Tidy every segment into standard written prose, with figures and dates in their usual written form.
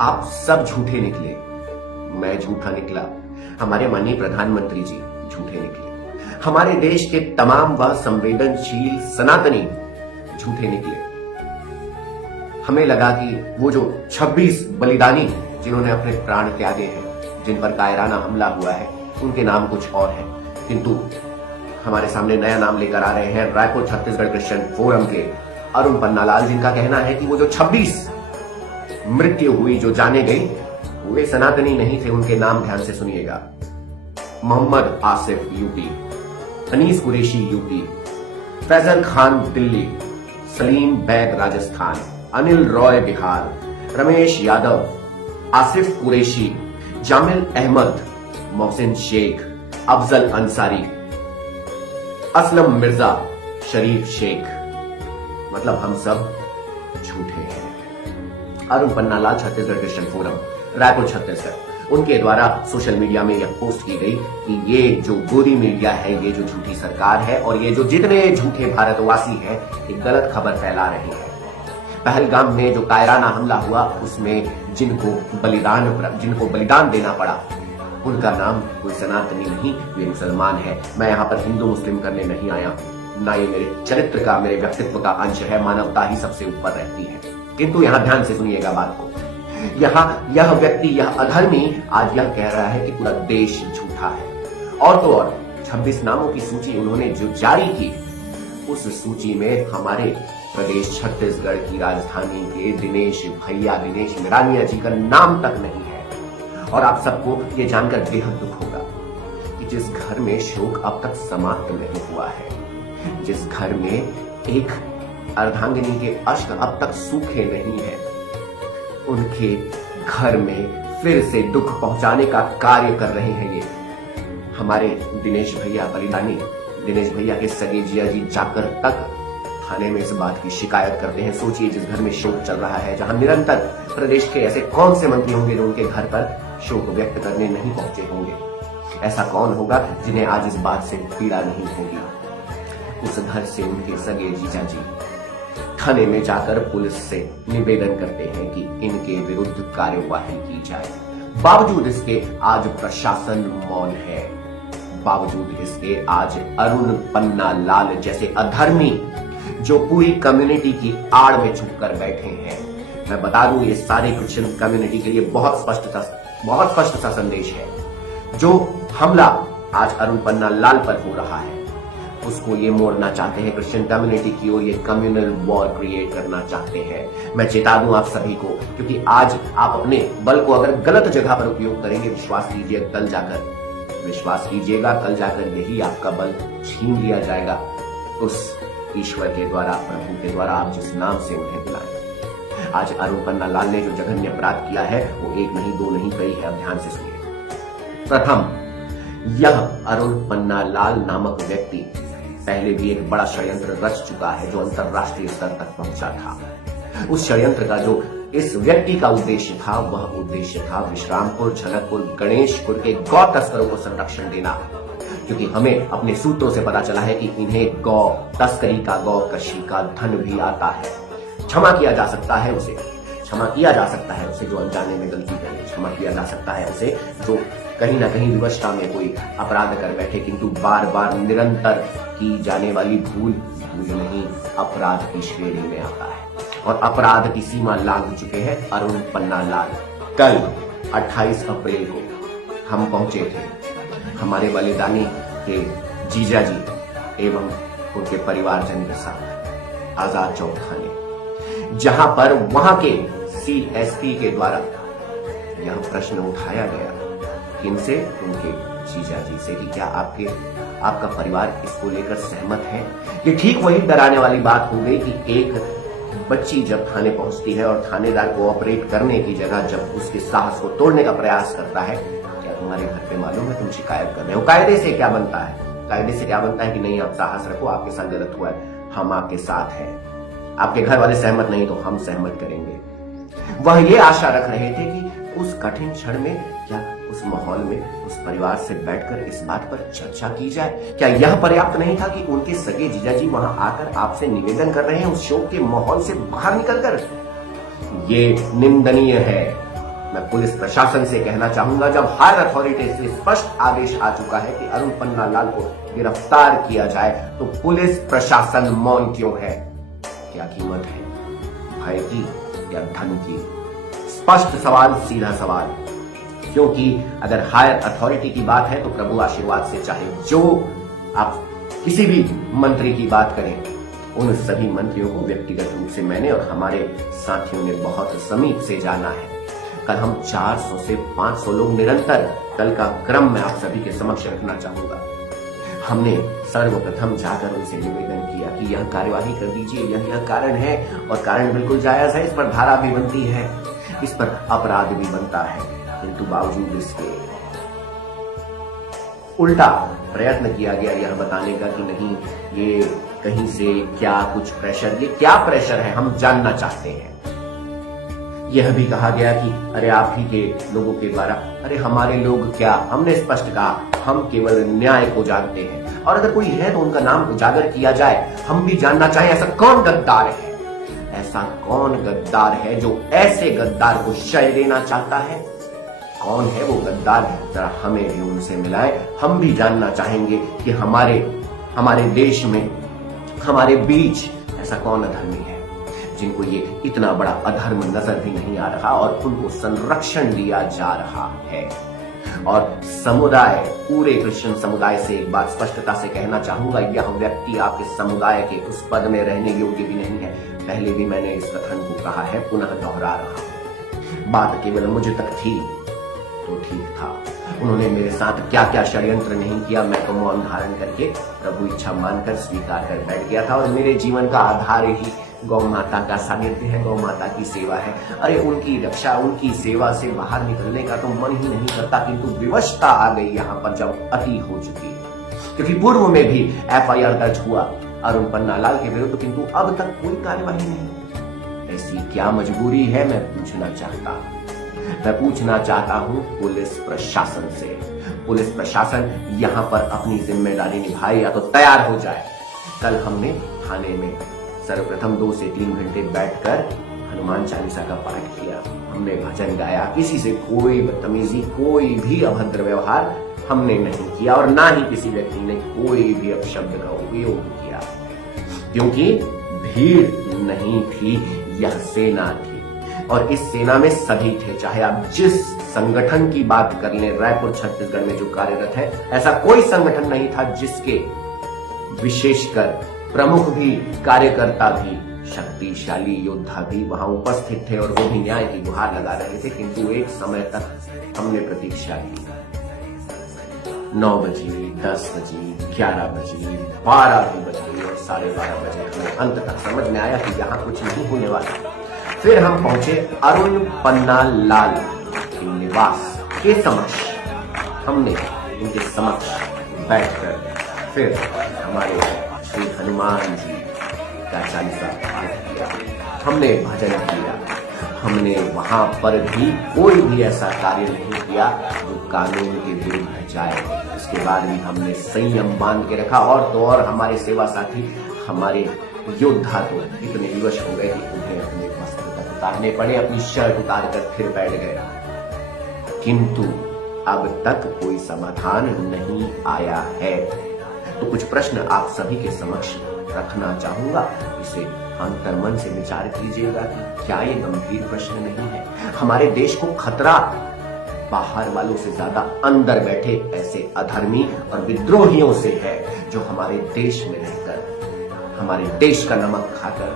आप सब झूठे निकले, मैं झूठा निकला, हमारे माननीय प्रधानमंत्री जी झूठे निकले, हमारे देश के तमाम व संवेदनशील सनातनी झूठे निकले। हमें लगा कि वो जो 26 बलिदानी जिन्होंने अपने प्राण त्यागे हैं, जिन पर कायराना हमला हुआ है, उनके नाम कुछ और हैं, किंतु हमारे सामने नया नाम लेकर आ रहे हैं रायपुर छत्तीसगढ़ क्रिश्चियन फोरम के अरुण पन्नालाल, जिनका कहना है कि वो जो 26 मृत्यु हुई, जो जाने गई, वे सनातनी नहीं थे। उनके नाम ध्यान से सुनिएगा। Mohammad Asif UP, Anees Qureshi UP, Faizal Khan Delhi, Salim Baig Rajasthan, Anil Roy Bihar, Ramesh Yadav, Asif Qureshi, Jamil Ahmed, Mohsin Shaikh, Afzal Ansari, Aslam Mirza, Sharif Shaikh. मतलब हम सब झूठे हैं। अरुण पन्नालाल, छत्तीसगढ़ क्रिश्चियन फोरम, रायपुर छत्तीसगढ़, उनके द्वारा सोशल मीडिया में यह पोस्ट की गई कि ये जो गोदी मीडिया है, ये जो झूठी सरकार है और ये जो जितने झूठे भारतवासी हैं, एक गलत खबर फैला रहे हैं। पहलगाम में जो कायराना हमला हुआ, उसमें जिनको बलिदान देना पड़ा, उनका नाम कोई सनातनी नहीं, वे मुसलमान है। मैं यहाँ पर हिंदू मुस्लिम करने नहीं आया, ना ये मेरे चरित्र का, मेरे व्यक्तित्व का अंश है। मानवता ही सबसे ऊपर रहती है। किंतु यहाँ ध्यान से सुनिएगा बात को। यहाँ यह व्यक्ति, यह अधर्मी आज यह कह रहा है कि पूरा देश झूठा है। और तो और 26 नामों की सूची उन्होंने जो जारी की, उस सूची में हमारे प्रदेश छत्तीसगढ़ की राजधानी के दिनेश भैया, दिनेश मिरानिया जी का नाम तक नहीं है। और आप सबको ये जानकर बेहद दुख होगा कि जिस घर में शोक अब तक समाप्त नहीं हुआ है, जिस घर में एक अर्धांगिनी के अश्क अब तक सूखे नहीं है, उनके घर में फिर से दुख पहुंचाने का कार्य कर रहे हैं ये हमारे दिनेश भैया बलिदानी। दिनेश भैया के सगे जिया जी जाकर तक थाने में इस बात की शिकायत करते हैं। सोचिए, जिस घर में शोक चल रहा है, जहां निरंतर प्रदेश के ऐसे कौन से मंत्री होंगे जो उनके घर पर शोक व्यक्त करने नहीं पहुंचे होंगे। ऐसा कौन होगा जिन्हें आज इस बात से पीड़ा नहीं होगी। उस घर से उनके सगे जीजा जी थाने में जाकर पुलिस से निवेदन करते हैं कि इनके विरुद्ध कार्यवाही की जाए। बावजूद इसके आज प्रशासन मौन है। बावजूद इसके आज अरुण पन्नालाल जैसे अधर्मी, जो पूरी कम्युनिटी की आड़ में छुपकर बैठे हैं। मैं बता दूं, ये सारे क्रिश्चियन कम्युनिटी के लिए बहुत स्पष्ट सा संदेश है। जो हमला आज अरुण पन्नालाल पर हो रहा है, उसको ये मोड़ना चाहते हैं क्रिश्चियन कम्युनिटी की ओर, ये कम्युनल वॉर क्रिएट करना चाहते हैं। मैं चेता दूं आप सभी को, क्योंकि आज आप अपने बल को अगर गलत जगह पर उपयोग करेंगे, विश्वास कीजिएगा कल जाकर यही आपका बल छीन लिया जाएगा उस ईश्वर के द्वारा, प्रभु के द्वारा, आप जिस नाम से उन्हें बुलाएं। आज अरुण पन्नालाल ने जो जघन्य अपराध किया है, वो एक नहीं, दो नहीं, कई है। अब ध्यान से सुनिए। प्रथम, यह अरुण पन्नालाल नामक व्यक्ति पहले भी एक बड़ा षड्यंत्र रच चुका है, जो अंतरराष्ट्रीय स्तर तक पहुंचा था। उस षड्यंत्र का जो इस व्यक्ति का उद्देश्य था, वह उद्देश्य था विश्रामपुर, झलकपुर, गणेशपुर के गौ तस्करों को संरक्षण देना। क्योंकि हमें अपने सूत्रों से पता चला है कि इन्हें गौ तस्करी का, गौ कशी का धन भी आता है। क्षमा किया जा सकता है उसे, जो अनजाने में गलती करे, क्षमा किया जा सकता है उसे जो कहीं ना कहीं विवशता में कोई अपराध कर बैठे, किंतु बार बार निरंतर की जाने वाली भूल नहीं, अपराध की श्रेणी में आता है। और अपराध की सीमा लांघ चुके हैं अरुण पन्नालाल। कल 28 अप्रैल को हम पहुंचे थे हमारे बलिदानी के जीजा जी एवं उनके परिवारजन के साथ आजाद चौक थाने, जहां पर वहां के CSP के द्वारा यह प्रश्न उठाया गया किनसे, उनके जीजा जी से, कि क्या आपका परिवार इसको लेकर सहमत है। ये ठीक वही डराने वाली बात हो गई कि एक बच्ची जब थाने पहुंचती है और थानेदार कोऑपरेट करने की जगह जब उसके साहस को तोड़ने का प्रयास करता है, क्या तुम्हारे घर पे मालूम है तुम शिकायत कर रहे हो। कायदे से क्या बनता है कि नहीं, आप साहस रखो, आपके साथ गलत हुआ है, हम आपके साथ हैं। आपके घर वाले सहमत नहीं तो हम सहमत करेंगे। वह ये आशा रख रहे थे कि उस कठिन क्षण में, क्या उस माहौल में, उस परिवार से बैठकर इस बात पर चर्चा की जाए। क्या यह पर्याप्त नहीं था कि उनके सगे जीजाजी वहां आकर आपसे निवेदन कर रहे हैं उस शोक के माहौल से बाहर निकलकर। ये निंदनीय है, मैं पुलिस प्रशासन से कहना चाहूंगा, जब हायर अथॉरिटी से स्पष्ट आदेश आ चुका है कि अरुण पन्नालाल को गिरफ्तार किया जाए, तो पुलिस प्रशासन मौन क्यों है? क्या कीमत है? भय की या धन की? स्पष्ट सवाल, सीधा सवाल। क्योंकि अगर हायर अथॉरिटी की बात है तो प्रभु आशीर्वाद से चाहे जो आप किसी भी मंत्री की बात करें, उन सभी मंत्रियों को व्यक्तिगत रूप से मैंने और हमारे साथियों ने बहुत समीप से जाना है। कल हम 400 से 500 लोग निरंतर, कल का क्रम मैं आप सभी के समक्ष रखना चाहूंगा। हमने सर्वप्रथम जाकर उनसे निवेदन किया कि यह कार्यवाही कर दीजिए, यह कारण है और कारण बिल्कुल जायज है, इस पर धारा भी बनती है, इस पर अपराध भी बनता है, किंतु बावजूद इसके उल्टा प्रयत्न किया गया यह बताने का कि नहीं, ये कहीं से क्या कुछ प्रेशर, ये क्या प्रेशर है हम जानना चाहते हैं। यह भी कहा गया कि अरे आप ही के लोगों के द्वारा, अरे हमारे लोग क्या, हमने स्पष्ट कहा हम केवल न्याय को जानते हैं और अगर कोई है तो उनका नाम उजागर किया जाए, हम भी जानना चाहें ऐसा कौन गद्दार है, ऐसा कौन गद्दार है जो ऐसे गद्दार को शय देना चाहता है? कौन है वो गद्दार? जरा हमें भी उनसे मिलाएं, हम भी जानना चाहेंगे कि हमारे देश में, हमारे बीच ऐसा कौन अधर्मी है जिनको ये इतना बड़ा अधर्म नजर भी नहीं आ रहा और उनको संरक्षण दिया जा रहा है। और समुदाय, पूरे क्रिश्चियन समुदाय से एक बात स्पष्टता से कहना चाहूंगा, यह व्यक्ति आपके समुदाय के उस पद में रहने योग्य भी नहीं है। पहले भी मैंने इस कथन को कहा है, पुनः दोहरा रहा हूं। बात केवल मुझे तक थी तो ठीक था, उन्होंने मेरे साथ क्या क्या षड्यंत्र नहीं किया, मैं तो मौन धारण करके प्रभु इच्छा मानकर स्वीकार कर बैठ गया था। और मेरे जीवन का आधार ही गौ माता का सानिध्य है, गौ माता की सेवा है। अरे उनकी रक्षा, उनकी सेवा से बाहर निकलने का तो मन ही नहीं करता, किंतु विवशता आ गई यहाँ पर जब अति हो चुकी। क्योंकि पूर्व में भी FIR दर्ज हुआ अरुण पन्नालाल के विरुद्ध, किंतु अब तक कोई कार्यवाही नहीं। ऐसी क्या मजबूरी है, मैं पूछना चाहता हूं पुलिस प्रशासन से। पुलिस प्रशासन यहां पर अपनी जिम्मेदारी निभाए या तो तैयार हो जाए। कल हमने थाने में सर्वप्रथम 2 से 3 घंटे बैठकर हनुमान चालीसा का पाठ किया, हमने भजन गाया, किसी से कोई बदतमीजी, कोई भी अभद्र व्यवहार हमने नहीं किया और ना ही किसी व्यक्ति ने कोई भी अपशब्द का उपयोग किया, क्योंकि भीड़ नहीं थी, यह सेना थी और इस सेना में सभी थे। चाहे आप जिस संगठन की बात कर लें, रायपुर छत्तीसगढ़ में जो कार्यरत है, ऐसा कोई संगठन नहीं था जिसके विशेषकर प्रमुख भी, कार्यकर्ता भी, शक्तिशाली योद्धा भी वहां उपस्थित थे और वो भी न्याय की गुहार लगा रहे थे। किंतु एक समय तक हमने प्रतीक्षा की, 9 बजे, 10 बजे, 11 बजे, 12 भी बजे और 12:30 बजे हमें अंत तक समझ में आया कि यहाँ कुछ नहीं होने वाला। फिर हम पहुंचे अरुण पन्नालाल के निवास के समक्ष। हमने उनके समक्ष बैठकर फिर हमारे श्री हनुमान जी का चालीसा पाठ किया, हमने भजन किया, हमने वहां पर भी कोई भी ऐसा कार्य नहीं किया जो कानून के विरुद्ध जाए। इसके बाद भी हमने संयम बांध के रखा और तो और हमारे सेवा साथी, हमारे योद्धा तो इतने विवश हो गए कि उन्हें अपने वस्त्र तक उतारने पड़े, अपनी शर्ट उतार कर फिर बैठ गए। किंतु अब तक कोई समाधान नहीं आया है। तो कुछ प्रश्न आप सभी के समक्ष रखना चाहूंगा, इसे अंतर्मन से विचार कीजिएगा कि क्या ये गंभीर प्रश्न नहीं है? हमारे देश को खतरा बाहर वालों से ज्यादा अंदर बैठे ऐसे अधर्मी और विद्रोहियों से है जो हमारे देश में रहकर, हमारे देश का नमक खाकर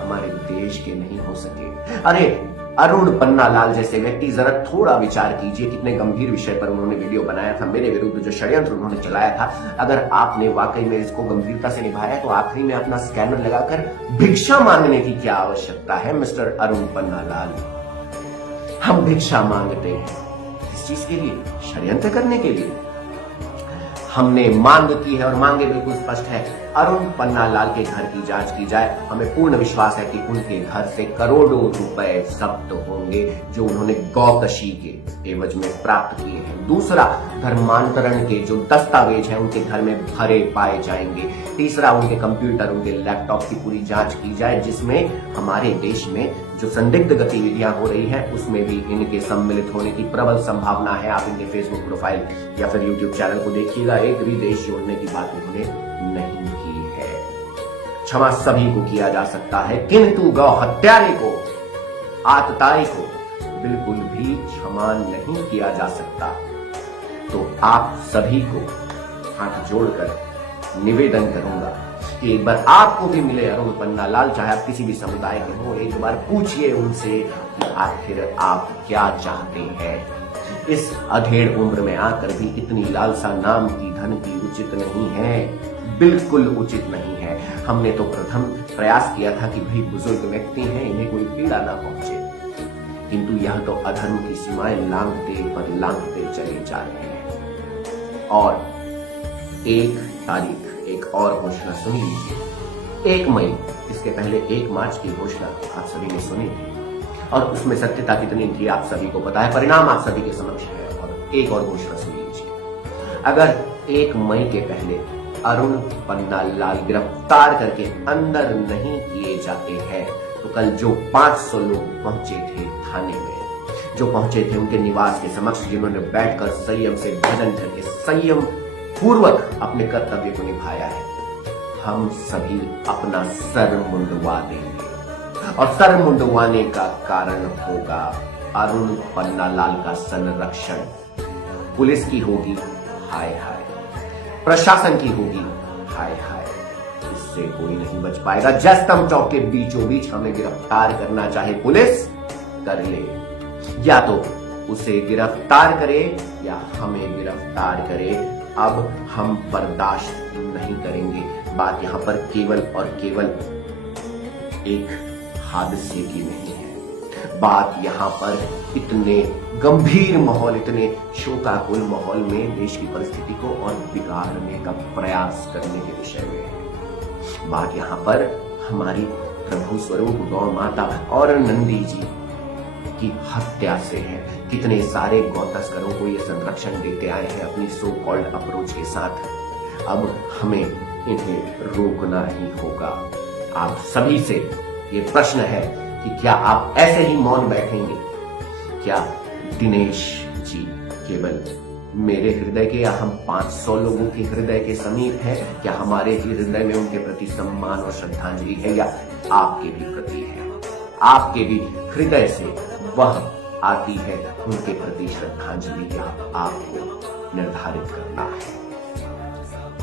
हमारे देश के नहीं हो सके। अरे अरुण पन्नालाल जैसे व्यक्ति, जरा थोड़ा विचार कीजिए, कितने गंभीर विषय पर उन्होंने वीडियो बनाया था, मेरे विरुद्ध जो षड्यंत्र उन्होंने चलाया था। अगर आपने वाकई में इसको गंभीरता से निभाया तो आखिरी में अपना स्कैनर लगाकर भिक्षा मांगने की क्या आवश्यकता है मिस्टर अरुण पन्नालाल? हम भिक्षा मांगते हैं किस चीज के लिए? षड्यंत्र करने के लिए। हमने मांग की है और मांगे बिल्कुल स्पष्ट है, अरुण पन्नालाल के घर की जांच की जाए। हमें पूर्ण विश्वास है कि उनके घर से करोड़ों रुपए जब्त होंगे जो उन्होंने गौकशी के एवज में प्राप्त किए हैं। दूसरा, धर्मांतरण के जो दस्तावेज हैं उनके घर में भरे पाए जाएंगे। तीसरा, उनके कंप्यूटर, उनके लैपटॉप की पूरी जांच की जाए, जिसमें हमारे देश में जो संदिग्ध गतिविधियां हो रही हैं उसमें भी इनके सम्मिलित होने की प्रबल संभावना है। आप इनके फेसबुक प्रोफाइल या फिर यूट्यूब चैनल को देखिएगा, एक भी देश जोड़ने की बात उन्होंने नहीं की है। क्षमा सभी को किया जा सकता है, किंतु गौ हत्यारे को, आतताई को बिल्कुल भी क्षमा नहीं किया जा सकता। तो आप सभी को हाथ जोड़कर निवेदन करूंगा कि एक बार आपको भी मिले अरुण पन्नालाल, चाहे आप किसी भी समुदाय के हो, एक बार पूछिए उनसे कि आखिर आप क्या चाहते हैं। इस अधेड़ उम्र में आकर भी इतनी लालसा नाम की, धन की उचित नहीं है, बिल्कुल उचित नहीं है। हमने तो प्रथम प्रयास किया था कि भाई बुजुर्ग व्यक्ति हैं, इन्हें कोई पीड़ा ना पहुंचे, किंतु यह तो अधर्म की सीमाएं लांघते पर लांघते चले जा रहे हैं। और एक तारीख, एक और घोषणा सुनी लीजिए, 1 मई, इसके पहले 1 मार्च की घोषणा आप सभी ने सुनी थी और उसमें सत्यता कितनी थी आप सभी को पता है, परिणाम आप सभी के समक्ष है। और एक और घोषणा सुन लीजिए, अगर 1 मई के पहले अरुण पन्नालाल गिरफ्तार करके अंदर नहीं किए जाते हैं तो कल जो 500 लोग पहुंचे थे थाने में, जो पहुंचे थे उनके निवास के समक्ष, जिन्होंने बैठकर संयम से भजन करके संयम पूर्वक अपने कर्तव्य को निभाया है, हम सभी अपना सर मुंडवा देंगे और सर मुंडवाने का कारण होगा अरुण पन्नालाल का संरक्षण। पुलिस की होगी हाय हाय, प्रशासन की होगी हाय हाय, इससे कोई नहीं बच पाएगा। जयस्तंभ चौक के बीचों बीच हमें गिरफ्तार करना चाहे पुलिस कर ले, या तो उसे गिरफ्तार करे या हमें गिरफ्तार करे, अब हम बर्दाश्त नहीं करेंगे। बात यहां पर केवल और केवल एक हादसे की नहीं है, बात यहां पर इतने गंभीर माहौल, इतने शोकाकुल माहौल में देश की परिस्थिति को और बिगाड़ने का प्रयास करने के विषय में है। बात यहां पर हमारी प्रभु स्वरूप गौ माता और नंदी जी की हत्या से है। कितने सारे गौ तस्करों को ये संरक्षण देते आए हैं अपनी सो कॉल्ड अप्रोच के साथ, अब हमें इन्हें रोकना ही होगा। आप सभी से ये प्रश्न है कि क्या आप ऐसे ही मौन बैठेंगे? क्या दिनेश जी केवल मेरे हृदय के या हम 500 लोगों के हृदय के समीप है? क्या हमारे ही हृदय में उनके प्रति सम्मान और श्रद्धांजलि है या आपके भी प्रति है? आपके भी हृदय से वह आती है उनके प्रति श्रद्धांजलि, या आपको निर्धारित करना है।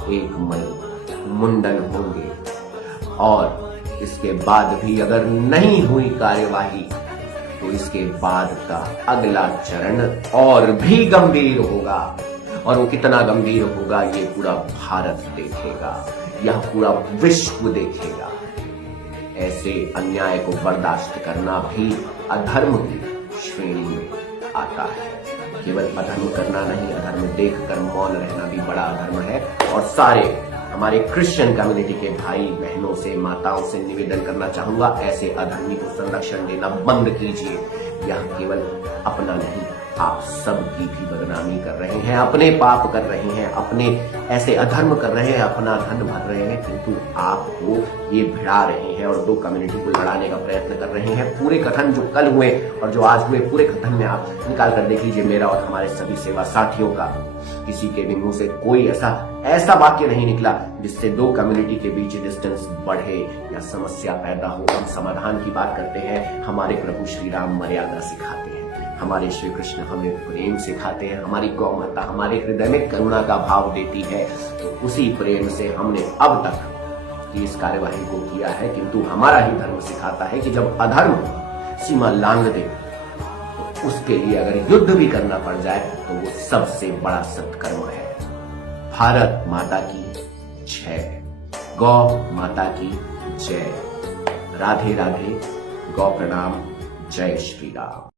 1 मई मुंडन होंगे और इसके बाद भी अगर नहीं हुई कार्यवाही तो इसके बाद का अगला चरण और भी गंभीर होगा, और वो कितना गंभीर होगा ये पूरा भारत देखेगा, यह पूरा विश्व देखेगा। ऐसे अन्याय को बर्दाश्त करना भी अधर्म की श्रेणी में आता है। केवल अधर्म करना नहीं, अधर्म देखकर मौन रहना भी बड़ा अधर्म है। और सारे हमारे क्रिश्चियन कम्युनिटी के भाई बहनों से, माताओं से निवेदन करना चाहूंगा, ऐसे अधर्मी को संरक्षण देना बंद कीजिए। यह केवल अपना नहीं, आप सब की भी बदनामी कर रहे हैं, अपने पाप कर रहे हैं, अपने ऐसे अधर्म कर रहे हैं, अपना धन भर रहे हैं, किंतु आपको ये भिड़ा रहे हैं और 2 कम्युनिटी को लड़ाने का प्रयत्न कर रहे हैं। पूरे कथन जो कल हुए और जो आज हुए, पूरे कथन में आप निकाल कर देख लीजिए, मेरा और हमारे सभी सेवा साथियों का किसी के भी मुंह से कोई ऐसा वाक्य नहीं निकला जिससे 2 कम्युनिटी के बीच डिस्टेंस बढ़े या समस्या पैदा हो। हम समाधान की बात करते हैं, हमारे प्रभु श्री राम मर्यादा सिखाते हैं, हमारे श्री कृष्ण हमें प्रेम सिखाते हैं, हमारी गौ माता हमारे हृदय में करुणा का भाव देती है। तो उसी प्रेम से हमने अब तक इस कार्यवाही को किया है, किंतु हमारा ही धर्म सिखाता है कि जब अधर्म सीमा लांघ दे तो उसके लिए अगर युद्ध भी करना पड़ जाए तो वो सबसे बड़ा सत्कर्म है। भारत माता की जय, गौ माता की जय। राधे राधे, गौ प्रणाम, जय श्री राम।